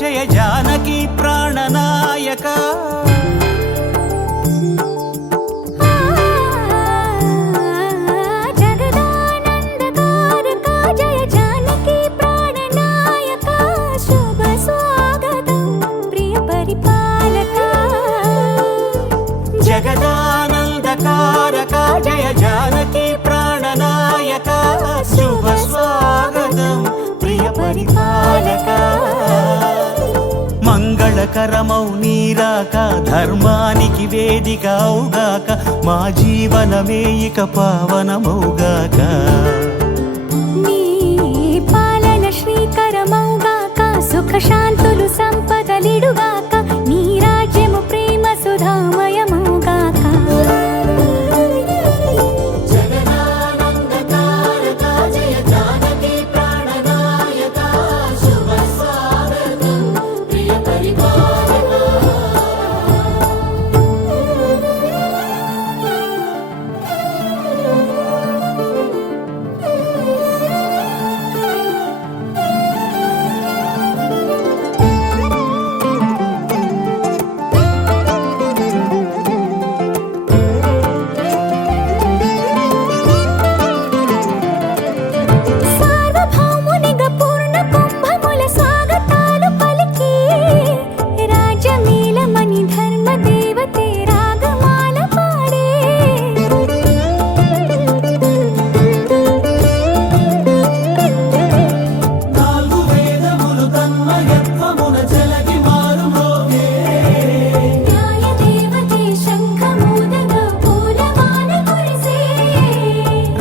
జయ జానకి ప్రాణనాయక జగదానందకారక జయ జానకి ప్రాణనాయక శుభ స్వాగతం ప్రియ పరిపాలక జగదానందకారక జయ జానకి ప్రాణనాయక శుభ స్వాగతం ప్రియ పరిపాలక మంగళకరమౌ నీరాక ధర్మానికి వేదిక అవుగాక మా జీవనమే ఇక పావనమౌగాక నీ పాలన శ్రీకరమౌగాక సుఖ శాంతులు సంపదలిడుగాక నీ రాజ్యము ప్రేమ సుధామయమౌగాక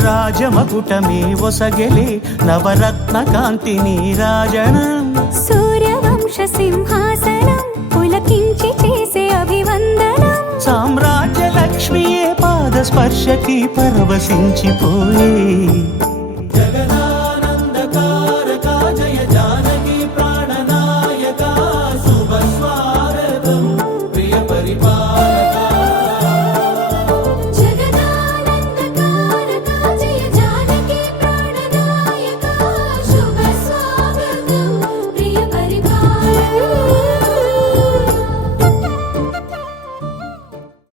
రాజమకుటమే ఒసగెలే నవరత్న కాంతి నీరాజనం సూర్యవంశ సింహాసనం పులకించి చేసే అభివందనం సామ్రాజ్య లక్ష్మియే పాద స్పర్శకి పరవశించిపోయే